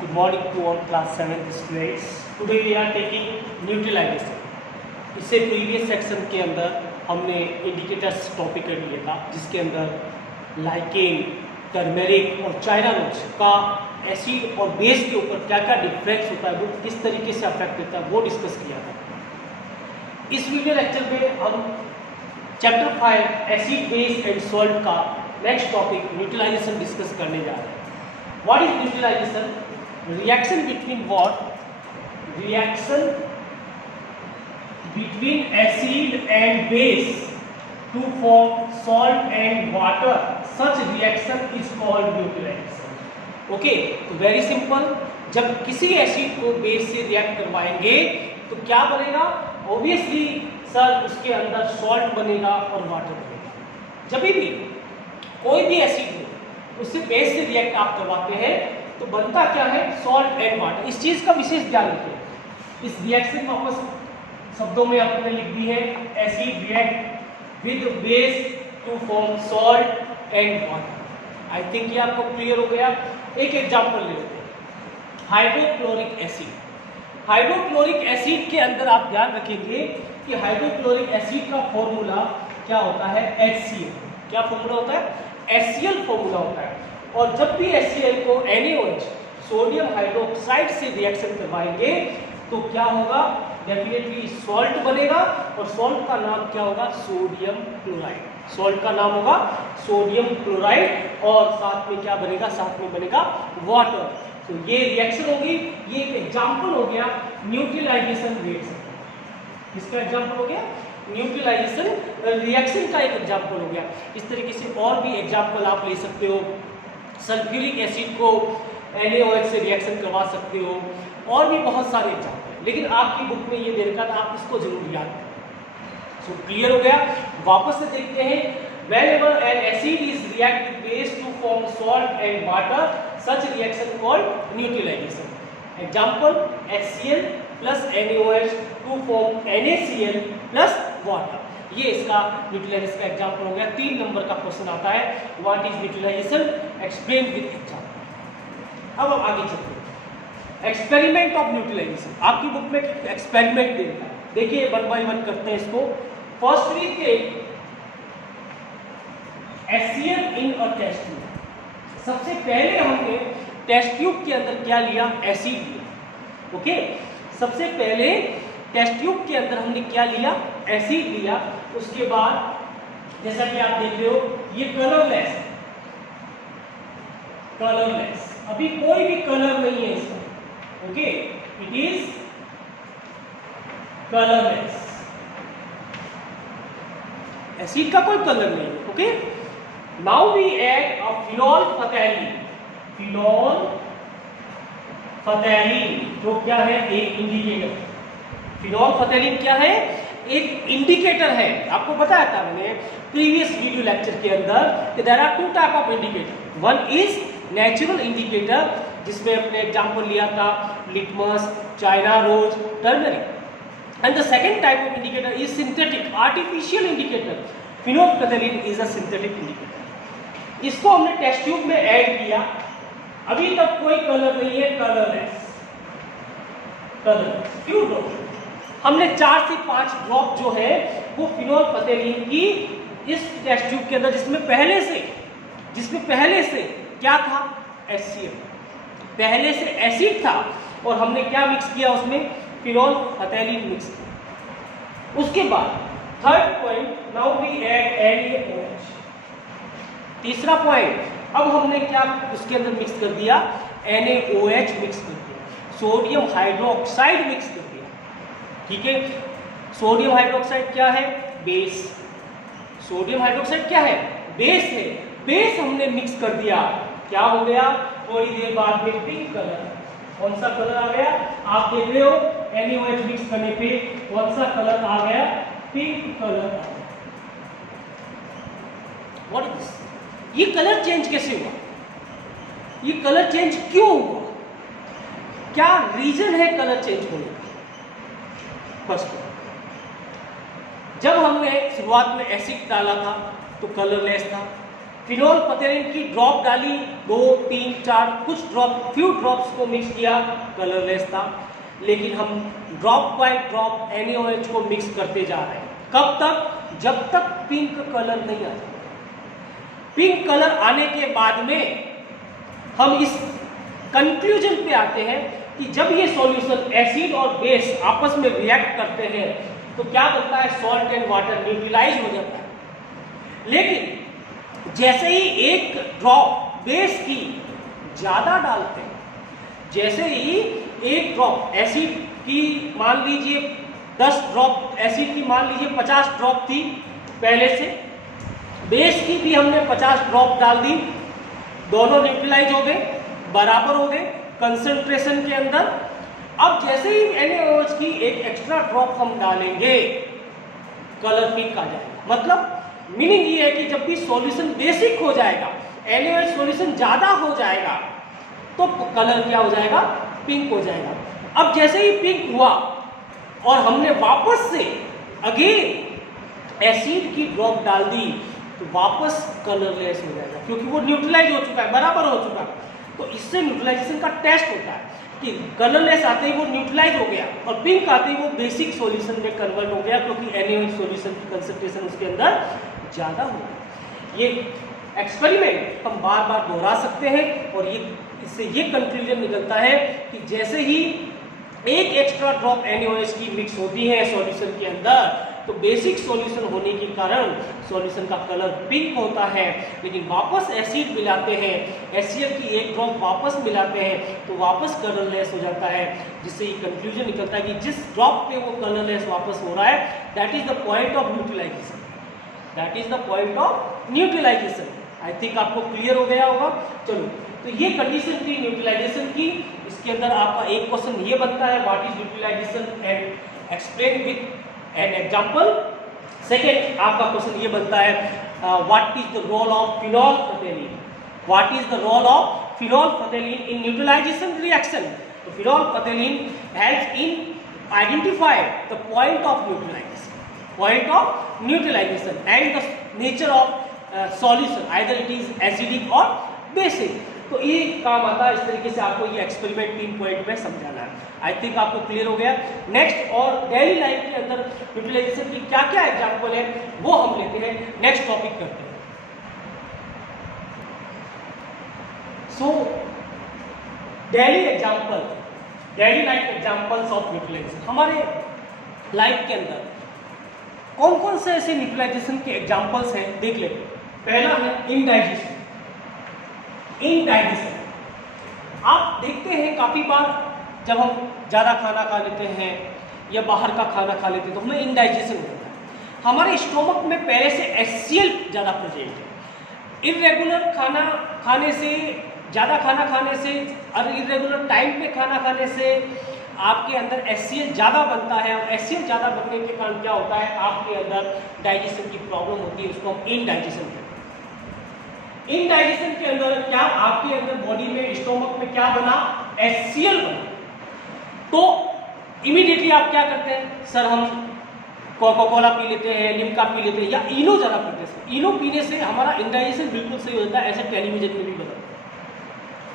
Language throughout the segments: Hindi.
Good morning to all class 7th students. Today we are taking neutralization. इससे प्रीवियस सेक्शन के अंदर हमने इंडिकेटर्स टॉपिक कर लिया था, जिसके अंदर लाइकेन, टर्मेरिक और चाइना रोज का एसिड और बेस के ऊपर क्या क्या डिफरेंस होता है, वो किस तरीके से अफेक्ट होता है, वो डिस्कस किया था। इस वीडियो लेक्चर में हम chapter 5 acid base and salt का नेक्स्ट टॉपिक न्यूट्रलाइजेशन डिस्कस करने जा रहे हैं। What is neutralization? Reaction between what? Reaction between acid and base to form salt and water, such reaction is called neutralization. Okay, तो वेरी सिंपल, जब किसी एसिड को बेस से रिएक्ट करवाएंगे तो क्या बनेगा? ऑब्वियसली सर उसके अंदर सॉल्ट बनेगा और वाटर बनेगा। जब भी कोई भी एसिड हो उससे बेस से रिएक्ट आप करवाते हैं तो बनता क्या है? Salt and water. इस चीज का विशेष ध्यान रखें। इस रिएक्शन में वापस शब्दों में आपने लिख दी है, acid react with base to form salt and water. I think ये आपको क्लियर हो गया। एक एग्जांपल ले लेते हैं, हाइड्रोक्लोरिक एसिड। हाइड्रोक्लोरिक एसिड के अंदर आप ध्यान रखेंगे कि हाइड्रोक्लोरिक एसिड का फॉर्मूला क्या होता है? HCl। क्या फॉर्मूला होता है? HCl फॉर्मूला होता है। और जब भी HCl को NaOH सोडियम हाइड्रोक्साइड से रिएक्शन करवाएंगे तो क्या होगा? डेफिनेटली सॉल्ट बनेगा और सॉल्ट का नाम क्या होगा? Sodium chloride. सॉल्ट का नाम होगा सोडियम क्लोराइड और साथ में क्या बनेगा? साथ में बनेगा वाटर। तो ये रिएक्शन होगी। ये एक एग्जांपल हो गया न्यूट्रलाइजेशन रिएक्शन। इसका एग्जांपल हो गया न्यूट्रलाइजेशन रिएक्शन का एक एग्जांपल हो गया। इस तरीके से और भी एग्जांपल आप ले सकते हो। सल्फ्यूरिक एसिड को NaOH से रिएक्शन करवा सकते हो, और भी बहुत सारे एग्जांपल, लेकिन आपकी बुक में ये दे रखा था, आप इसको जरूर याद करें। सो क्लियर हो गया। वापस से देखते हैं, whenever an acid is react with base to form salt and water, such reaction called neutralization. Example, HCl plus NaOH to form NaCl plus water. ये इसका न्यूट्रलाइजेशन का एग्जांपल हो गया। 3 नंबर का क्वेश्चन आता है, what is neutralization, explain with example. अब हम आगे चलते हैं। एक्सपेरिमेंट ऑफ न्यूट्रलाइजेशन, आपकी बुक में एक्सपेरिमेंट दे रखा है। देखिए 1 बाय 1 करते हैं इसको। First we take HCl in a test tube. सबसे पहले हमने टेस्ट ट्यूब के अंदर क्या लिया? एसिड लिया। ओके, सबसे पहले टेस्ट ट्यूब के अंदर हमने क्या लिया? एसिड लिया। उसके बाद जैसा कि आप देख रहे हो, ये कलरलेस है, कलरलेस, अभी कोई भी कलर नहीं है इसमें। Okay, it is colourless. Acid का कोई कलर नहीं है। Okay, now we add a phenolphthalein. Phenolphthalein जो क्या है? एक इंडिकेटर। फिनोल फथैलीन क्या है? एक इंडिकेटर है। आपको बताया था मैंने प्रीवियस वीडियो लेक्चर के अंदर कि there are 2 type of indicator. One is natural indicator, जिसमें अपने एग्जांपल लिया था litmus, China rose, turmeric. And the second type of indicator is synthetic, artificial indicator. Phenolphthalein is a synthetic indicator. इसको हमने टेस्ट ट्यूब में ऐड किया। अभी तक कोई कलर नहीं है, कलरलेस, कलर फ्यू ड्रॉप। हमने 4 से 5 ड्रॉप जो है वो फिनोल फथैलीन की इस टेस्ट ट्यूब के अंदर, जिसमें पहले से क्या था? HCl, पहले से एसिड था और हमने क्या मिक्स किया उसमें? फिनोल फथैलीन मिक्स किया। उसके बाद third point, now we add NaOH। तीसरा पॉइंट, अब हमने क्या उसके अंदर मिक्स कर दिया? NaOH मिक्स कर दिया, सोडियम हाइड्रोक्साइड मिक्स कर दिया। ठीक है, सोडियम हाइड्रोक्साइड क्या है? बेस। सोडियम हाइड्रोक्साइड क्या है? बेस है। बेस हमने मिक्स कर दिया, क्या हो गया? थोड़ी देर बाद में पिंक कलर। कौन सा कलर आ गया? आप देख रहे हो NaOH मिक्स करने पे कौन सा कलर आ गया? Pink colour. What is this? ये कलर चेंज कैसे हुआ? ये कलर चेंज क्यों हुआ? क्या रीजन है कलर चेंज होने का? फर्स्ट, जब हमने शुरुआत में एसिड डाला था तो कलरलेस था। फिनोल पथेलिन की ड्रॉप डाली, 2 3 4 कुछ ड्रॉप, फ्यू ड्रॉप्स को मिक्स किया, कलरलेस था। लेकिन हम ड्रॉप बाय ड्रॉप NaOH को मिक्स करते जा रहे हैं। कब तक? जब तक पिंक कलर नहीं आ जाता। पिंक कलर आने के बाद में हम इस कंक्लूजन पे आते हैं कि जब ये सॉल्यूशन एसिड और बेस आपस में रिएक्ट करते हैं तो क्या बनता है? सॉल्ट एंड वाटर न्यूट्रलाइज हो जाता है। लेकिन जैसे ही एक ड्रॉप बेस की ज्यादा डालते हैं, जैसे ही एक ड्रॉप एसिड की मान लीजिए 10 ड्रॉप एसिड की मान लीजिए 50 ड्रॉप थी पहले से, बेस की भी हमने 50 ड्रॉप डाल दी, दोनों न्यूट्रलाइज हो गए, बराबर हो गए कंसंट्रेशन के अंदर। अब जैसे ही NaOH की एक एक्स्ट्रा ड्रॉप हम डालेंगे, कलर पिंक आ जाएगा। मतलब मीनिंग ये है कि जब भी सॉल्यूशन बेसिक हो जाएगा, NaOH सॉल्यूशन ज्यादा हो जाएगा, तो कलर क्या हो जाएगा? पिंक हो जाएगा। अब जैसे ही पिंक हुआ और हमने वापस से अगेन एसिड की ड्रॉप डाल दी, तो वापस कलरलेस हो जाएगा, क्योंकि वो न्यूट्रलाइज हो चुका है, बराबर हो चुका है। तो इससे न्यूट्रलाइजेशन का टेस्ट होता है कि कलरलेस आते ही वो न्यूट्रलाइज हो गया और पिंक आते ही वो बेसिक सॉल्यूशन में कन्वर्ट हो गया, क्योंकि NaOH सॉल्यूशन की कंसंट्रेशन उसके अंदर ज्यादा हो गया। ये एक्सपेरिमेंट हम बार बार दोहरा सकते हैं और ये इससे ये कंक्लूजन निकलता है कि जैसे ही एक एक्स्ट्रा ड्रॉप NaOH की मिक्स होती है सॉल्यूशन के अंदर, तो बेसिक सॉल्यूशन होने के कारण सॉल्यूशन का कलर पिंक होता है। लेकिन वापस एसिड मिलाते हैं, HCl की एक ड्रॉप वापस मिलाते हैं, तो वापस कलरलेस हो जाता है। जिससे ये कंक्लूजन निकलता है कि जिस ड्रॉप पे वो कलरलेस वापस हो रहा है, that is the point of neutralization, that is the point of neutralization. I think आपको क्लियर हो गया होगा। चलो, तो ये कंडीशन थी न्यूट्रलाइजेशन की। इसके अंदर आपका एक क्वेश्चन ये बनता है, what is neutralization and explain with an example. Second आपका क्वेश्चन ये बनता है, what is the role of phenolphthalein, what is the role of phenolphthalein in neutralization reaction. तो phenolphthalein helps in identify the point of neutralization and the nature of solution, either it is acidic और बेसिक। तो ये काम आता है। इस तरीके से आपको ये एक्सपेरिमेंट 3 पॉइंट में समझाना है। आई थिंक आपको क्लियर हो गया। नेक्स्ट, और डेली लाइफ के अंदर यूटिलाइजेशन की क्या क्या एग्जांपल है वो हम लेते हैं, नेक्स्ट टॉपिक करते हैं। So daily example, daily life examples of utilization. हमारे लाइफ के अंदर कौन कौन से ऐसे यूटिलाइजेशन के एग्जांपल्स हैं देख लेते हैं। पहला है इनडाइजेशन। इनडाइजेशन आप देखते हैं काफी बार जब हम ज़्यादा खाना खा लेते हैं या बाहर का खाना खा लेते हैं तो हमें इनडाइजेशन होता है। हमारे स्टोमक में पहले से HCl ज़्यादा प्रेजेंट है। इरेगुलर खाना खाने से, ज़्यादा खाना खाने से और इरेगुलर टाइम पे खाना खाने से आपके अंदर HCl ज़्यादा बनता है और HCl ज़्यादा बनने के कारण क्या होता है, आपके अंदर डाइजेशन की प्रॉब्लम होती है, उसको हम इनडाइजेशन कहते हैं। इनडाइजेशन के अंदर क्या आपके अंदर बॉडी में, स्टोमक में क्या बना, HCl बना। तो इमीडिएटली आप क्या करते हैं, सर हम कोका कोला पी लेते हैं, लिम्का पी लेते हैं या इनो ज़्यादा पीते हैं। इनो पीने से हमारा इनडाइजेशन बिल्कुल सही होता है, ऐसे टेलीविजन में भी बताते हैं।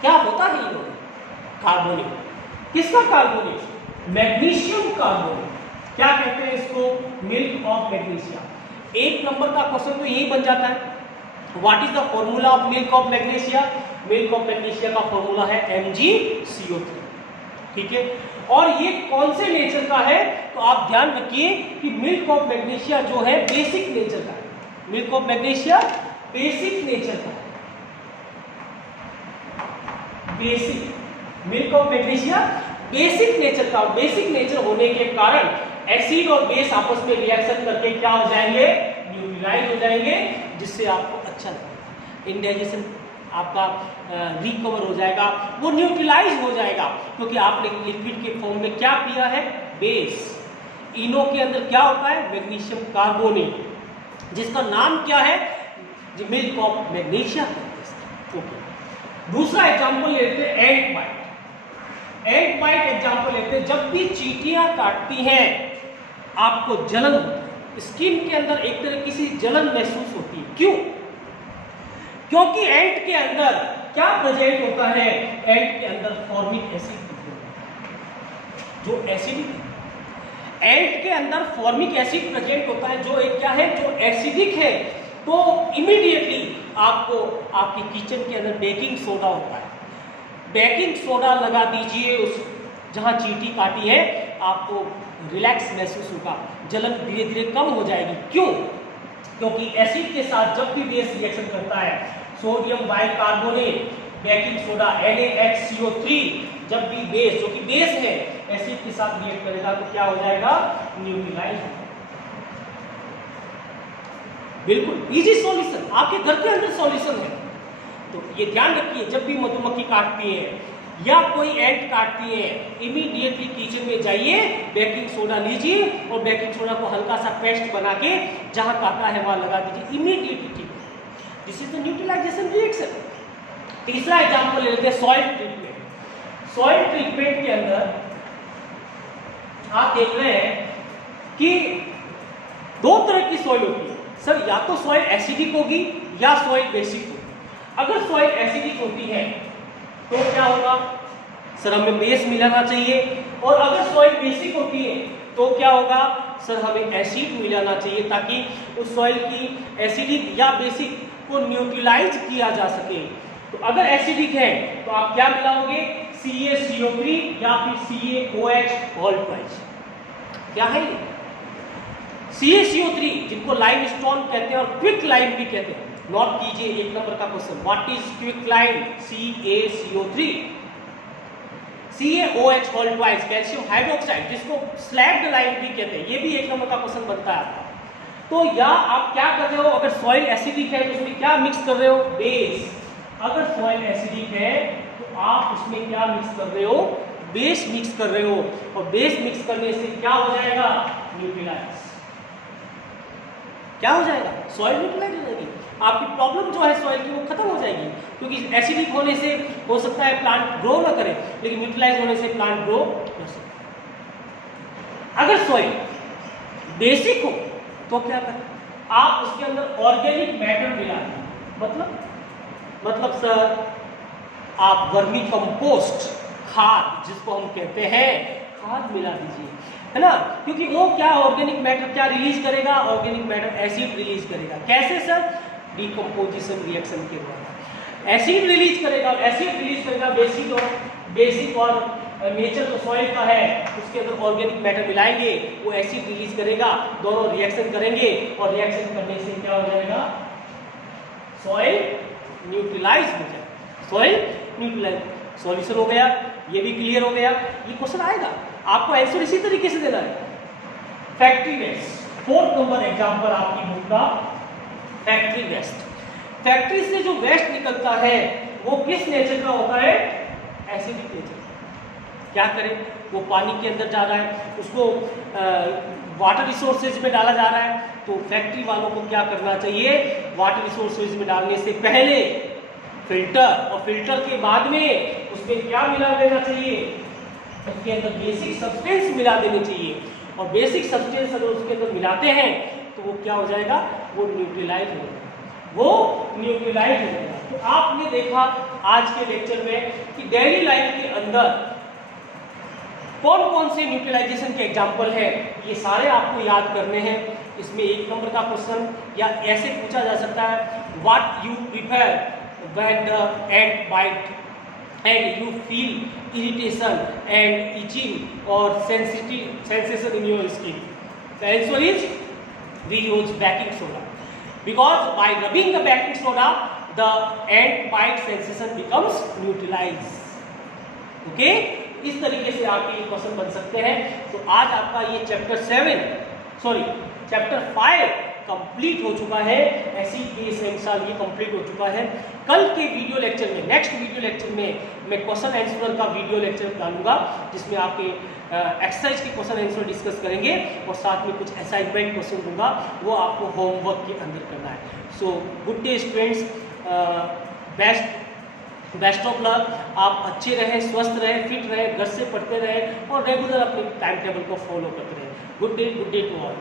क्या होता है इनो? कार्बोनेट। किसका कार्बोनेट? Magnesium carbonate. क्या कहते हैं इसको? Milk of magnesia. 1 नंबर का क्वेश्चन तो यही बन जाता है। What is the formula of milk of magnesia? Milk of magnesia का फॉर्मूला है MgCO3। ठीक है, और ये कौन से नेचर का है? तो आप ध्यान रखिए कि मिल्क ऑफ मैग्नीशिया जो है बेसिक नेचर का है। Milk of magnesia basic nature का है। Basic milk of magnesia basic nature का, बेसिक नेचर होने के कारण एसिड और बेस आपस में रिएक्शन करके क्या हो जाएंगे, न्यूट्रलाइज हो जाएंगे, जिससे आपको अच्छा लगेगा। इंडाइजेशन आपका रिकवर हो जाएगा, वो न्यूट्रलाइज हो जाएगा, क्योंकि आपने लिक्विड के फॉर्म में क्या पिया है, बेस। इनो के अंदर क्या होता है, मैग्नीशियम कार्बोनेट, जिसका नाम क्या है, मिल्क ऑफ मैग्नीशिया। ओके, दूसरा एग्जांपल लेते हैं एंट बाइट। एंट बाइट एग्जांपल लेते हैं। जब भी चींटियां काटती हैं आपको जलन, स्किन के अंदर एक तरह की सी जलन महसूस होती है। क्यों? क्योंकि एंट के अंदर क्या प्रेजेंट होता है, एंट के अंदर फॉर्मिक एसिड, जो एसिडिक, एंट के अंदर फॉर्मिक एसिड प्रेजेंट होता है, जो एक क्या है, जो एसिडिक है। तो इमीडिएटली आपको आपके किचन के अंदर बेकिंग सोडा होता है, बेकिंग सोडा लगा दीजिए उस जहां चींटी काटी है, आपको रिलैक्स महसूस होगा, जलन धीरे धीरे कम हो जाएगी। क्यों? क्योंकि एसिड के साथ जब भी बेस रिएक्शन करता है, sodium bicarbonate, baking soda NaHCO3, जब भी बेस, जो कि बेस है, एसिड के साथ रिएक्ट करेगा तो क्या हो जाएगा, न्यूट्रलाइज। बिल्कुल इजी सॉल्यूशन, आपके घर के अंदर सॉल्यूशन है। तो ये ध्यान रखिए, जब भी मधुमक्खी काटती है या कोई एंट काटती है, इमीडिएटली किचन में जाइए, बेकिंग सोडा लीजिए और बेकिंग सोडा को हल्का सा पेस्ट बना के जहां काटा है वहां लगा दीजिए, इमीडिएटली ठीक है। This is the neutralization reaction. तीसरा एग्जांपल ले लेते हैं, सॉइल ट्रीटमेंट। सॉइल ट्रीटमेंट के अंदर आप देख रहे हैं कि दो तरह की सॉइल होती है सर, या तो सॉइल एसिडिक होगी या सॉइल बेसिक होगी। अगर सॉइल एसिडिक होती है तो क्या होगा सर, हमें बेस मिलाना चाहिए, और अगर सॉइल बेसिक होती है तो क्या होगा सर, हमें एसिड मिलाना चाहिए ताकि उस सॉइल की एसिडिक या बेसिक को न्यूट्रलाइज किया जा सके। तो अगर एसिडिक है तो आप क्या मिलाओगे, CaCO3 या फिर CaOH होल ट्वाइस। क्या है ये? CaCO3 जिनको लाइम स्टोन कहते हैं और क्विक लाइम भी कहते हैं। नोट कीजिए, एक नंबर का question, what is quick lime? CaCO3। CaOH whole twice calcium hydroxide, जिसको स्लैब्ड लाइम भी कहते हैं, ये भी एक नंबर का क्वेश्चन बनता है आपका। तो या आप क्या कर रहे हो, अगर सॉइल एसिडिक है तो उसमें क्या मिक्स कर रहे हो, बेस। अगर सॉइल एसिडिक है तो आप उसमें क्या मिक्स कर रहे हो, बेस मिक्स कर रहे हो, और बेस मिक्स करने से क्या हो जाएगा, न्यूट्रलाइज। क्या हो जाएगा, सॉइल न्यूट्रलाइज हो जाएगी। आपकी प्रॉब्लम जो है सॉइल की वो खत्म हो जाएगी, क्योंकि एसिडिक होने से हो सकता है प्लांट ग्रो ना करे, लेकिन न्यूट्रलाइज होने से प्लांट ग्रो कर सकता है। अगर सॉइल बेसिक हो तो क्या करें, आप उसके अंदर ऑर्गेनिक मैटर मिला दें। मतलब सर, आप वर्मी कंपोस्ट खाद, जिसको हम कहते हैं खाद, मिला दीजिए, है ना, क्योंकि वो क्या ऑर्गेनिक मैटर क्या रिलीज करेगा, ऑर्गेनिक मैटर एसिड रिलीज करेगा। कैसे सर, डिकम्पोजिशन रिएक्शन के द्वारा एसिड रिलीज करेगा। एसिड रिलीज करेगा, बेसिक और नेचर जो सॉइल का है उसके अंदर ऑर्गेनिक मैटर मिलाएंगे, वो एसिड रिलीज करेगा, दोनों रिएक्शन करेंगे, और रिएक्शन करने से क्या हो जाएगा, सॉइल न्यूट्रलाइज हो जाएगा। सॉइल न्यूट्रलाइज, सॉल्यूशन हो गया, ये भी क्लियर हो गया। ये क्वेश्चन आएगा, आपको आंसर इसी तरीके से देना है। Factory waste, 4th number example आपकी बुक का, फैक्ट्री वेस्ट। फैक्ट्री से जो वेस्ट निकलता है वो किस नेचर का होता है, एसिडिक नेचर। क्या करें, वो पानी के अंदर जा रहा है, उसको वाटर रिसोर्सेज में डाला जा रहा है, तो फैक्ट्री वालों को क्या करना चाहिए, वाटर रिसोर्सेज में डालने से पहले फिल्टर, और फिल्टर के बाद में उसमें क्या मिला देना चाहिए, उसके अंदर बेसिक सब्सटेंस मिला देने चाहिए, और बेसिक सब्सटेंस अगर उसके अंदर मिलाते हैं तो वो क्या हो जाएगा, वो न्यूट्रलाइज हो जाएगा, वो न्यूट्रलाइज हो जाएगा। तो आपने देखा आज के लेक्चर में कि डेली लाइफ के अंदर कौन कौन से न्यूट्रलाइजेशन के एग्जाम्पल है, ये सारे आपको याद करने हैं। इसमें 1 नंबर का क्वेश्चन या ऐसे पूछा जा सकता है, what you prefer when the ant bite and you feel irritation and itching or sensation in your skin. The answer is we use baking soda, because by rubbing the baking soda the ant bite sensation becomes neutralized. Okay, इस तरीके से आपके ये क्वेश्चन बन सकते हैं। तो आज आपका ये चैप्टर 5 कंप्लीट हो चुका है, एसिड बेस एंड सॉल्ट ये कंप्लीट हो चुका है। कल के वीडियो लेक्चर में, नेक्स्ट वीडियो लेक्चर में मैं क्वेश्चन आंसर का वीडियो लेक्चर डालूंगा, जिसमें आपके एक्सरसाइज के क्वेश्चन आंसर डिस्कस करेंगे, और साथ में कुछ असाइनमेंट क्वेश्चन दूंगा, वो आपको होमवर्क के अंदर करना है। So good day students, best of luck. आप अच्छे रहें, स्वस्थ रहें, फिट रहें, घर से पढ़ते रहें, और रेगुलर अपने टाइम टेबल को फॉलो करते रहें। Good day to all.